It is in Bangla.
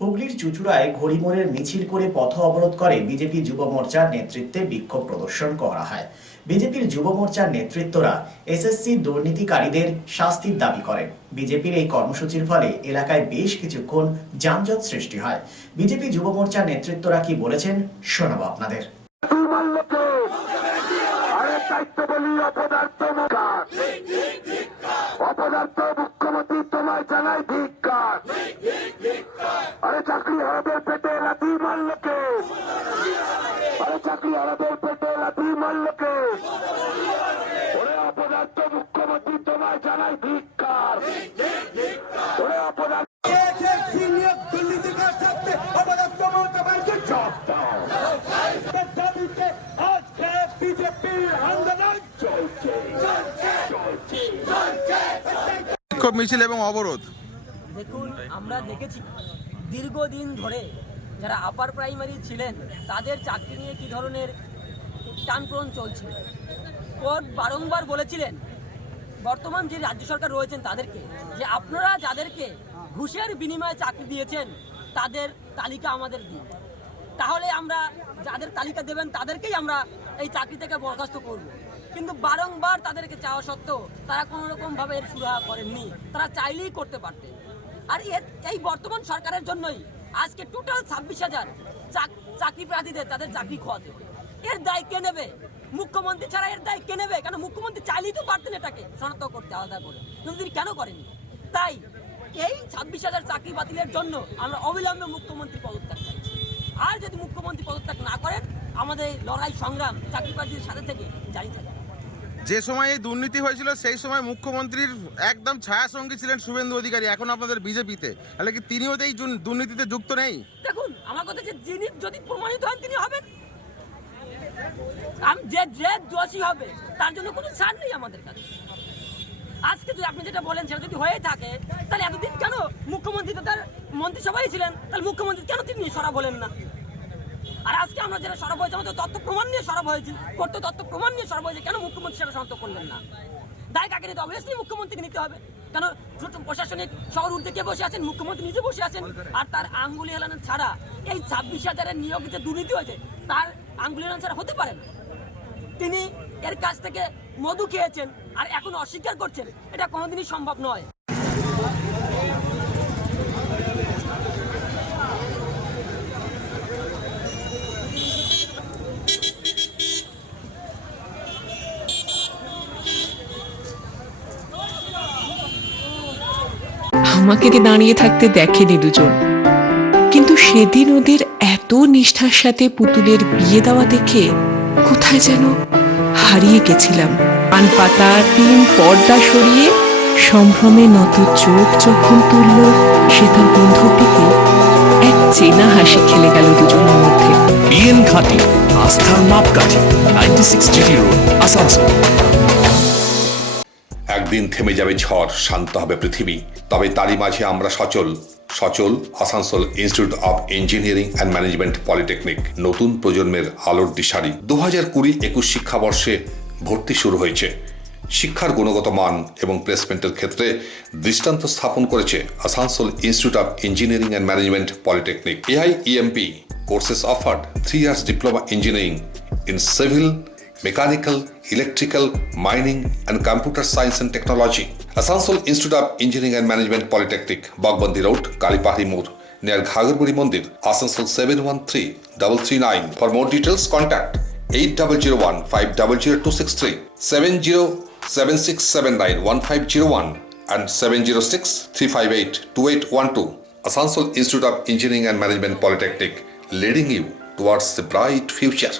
হুগলির চুঁচুড়ায় ঘড়িমোড়ের মিছিল করে পথ অবরোধ করে বিজেপি যুব মোর্চার নেতৃত্বে বিক্ষোভ প্রদর্শন করা হয়। বিজেপির যুব মোর্চার নেতৃত্বরা এসএসসি দুর্নীতিকারীদের শাস্তির দাবি করেন। বিজেপির এই কর্মসূচির ফলে এলাকায় বেশ কিছুক্ষণ যানজট সৃষ্টি হয়। বিজেপি যুব মোর্চার নেতৃত্বরা কি বলেছেন শোনাবো আপনাদের। মুখ্যমন্ত্রী তোমায় জানাই ধিক্কার। আরে চাকরি হারাদের পেটে লাথি মারলকে, আরে চাকরি হারাদের পেটে লাথি মারলকে। ওরে অপদার্থ মুখ্যমন্ত্রী তোমায় জানাই ধিক্কার। ওরে অপদার্থ বিজেপির আন্দোলন চলছে। বিক্ষোভ মিছিল এবং অবরোধ। দেখুন, আমরা দেখেছি দীর্ঘদিন ধরে যারা আপার প্রাইমারি ছিলেন তাদের চাকরি নিয়ে কী ধরনের টানপ্রন চলছিল। কোর্ট বারংবার বলেছিলেন বর্তমান যে রাজ্য সরকার রয়েছেন তাদেরকে যে আপনারা যাদেরকে ঘুষের বিনিময়ে চাকরি দিয়েছেন তাদের তালিকা আমাদের দিন, তাহলে আমরা যাদের তালিকা দেবেন তাদেরকেই আমরা এই চাকরি থেকে বরখাস্ত করব। কিন্তু বারংবার তাদেরকে চাওয়া সত্ত্বেও তারা কোনো রকমভাবে এর সুরাহা করেননি। তারা চাইলেই করতে পারতেন। আর এই বর্তমান সরকারের জন্যই আজকে টোটাল 26,000 চাকরি প্রার্থীদের তাদের চাকরি খোয়াতে হবে। এর দায় কে নেবে? মুখ্যমন্ত্রী ছাড়া এর দায় কে নেবে? কেন মুখ্যমন্ত্রী চাইলেই তো পারতেন এটাকে শনাক্ত করতে আলাদা করে, কিন্তু তিনি কেন করেনি? তাই এই 26,000 চাকরি বাতিলের জন্য আমরা অবিলম্বে মুখ্যমন্ত্রী পদত্যাগ চাইছি। আর যদি মুখ্যমন্ত্রী পদত্যাগ না করেন আমাদের এই লড়াই সংগ্রাম চাকরি প্রার্থীদের সাথে থেকে জারি থাকবে। যে সময় এই দুর্নীতি হয়েছিল সেই সময় মুখ্যমন্ত্রীর একদম ছায়াসঙ্গী ছিলেন শুভেন্দু অধিকারী, এখন আপনাদের বিজেপিতে, তাহলে কি তিনিও এই দুর্নীতিতে যুক্ত নেই? দেখুন, আমার কথা যে যিনি যদি প্রমাণিত হন তিনি হবেন। যে দোষী হবে তার জন্য কোনো ছাড় নেই আমাদের কাছে। আজকে যদি আপনি যেটা বলেন সেটা যদি হয়ে থাকে তাহলে এতদিন কেন মুখ্যমন্ত্রী তো তার মন্ত্রিসভায় ছিলেন, তাহলে মুখ্যমন্ত্রী কেন তিনি সরব হলেন না? আর আজকে আমরা যেটা সরব হয়েছে আমাদের তথ্য প্রমাণ নিয়ে সরব হয়েছি, করতে তথ্য প্রমাণ নিয়ে সরব হয়েছে, কেন মুখ্যমন্ত্রী সেটা শনাক্ত করলেন না? দায় কাকে নিতে? অবভিয়াসলি মুখ্যমন্ত্রীকে নিতে হবে। কেন প্রশাসনিক শহর উর্ধে কে বসে আছেন? মুখ্যমন্ত্রী নিজে বসে আছেন। আর তার আঙ্গুলি হেলানো ছাড়া এই 26,000 নিয়োগ যে দুর্নীতি হয়েছে তার আঙ্গুলি হেলানো ছাড়া হতে পারে না। তিনি এর কাছ থেকে মধু খেয়েছেন আর এখন অস্বীকার করছেন, এটা কোনোদিনই সম্ভব নয়। আমাকে দাঁড়িয়ে থাকতে দেখেনি দুজন, কিন্তু সেদিন ওদের এত নিষ্ঠার সাথে পুতুলের বিয়ে দেওয়া দেখে কোথায় যেন হারিয়ে গেছিলাম। পান পাতা টিন পর্দা সরিয়ে সম্ভ্রমে নত চোখ যখন তুলল সে তার বন্ধুর দিকে, এক চেনা হাসি খেলে গেল দুজনের মধ্যে। বিএন ঘাটি, আস্থার মাপকাঠি, 96 জিটি রোড, আসানসোল। একদিন থেমে যাবে ঝড়, শান্ত হবে পৃথিবী, তবে তারই মাঝে আমরা সচল Asansol institute of engineering and management polytechnic, নতুন প্রজন্মের আলোর দিশারি। 2020-21 শিক্ষাবর্ষে ভর্তি শুরু হয়েছে। শিক্ষার গুণগত মান এবং প্লেসমেন্টের ক্ষেত্রে দৃষ্টান্ত স্থাপন করেছে Asansol institute of engineering and management polytechnic. AIEMP courses offered 3 years diploma engineering in civil, mechanical, electrical, mining and computer science and technology. Asansol Institute of Engineering and Management Polytechnic, Bagbandi Road, Kalipahari Moor, near Ghagarpuri Mandir, Asansol 713339. For more details, contact 8001-500-263, 707679-1501 and 706-358-2812. Asansol Institute of Engineering and Management Polytechnic, leading you towards the bright future.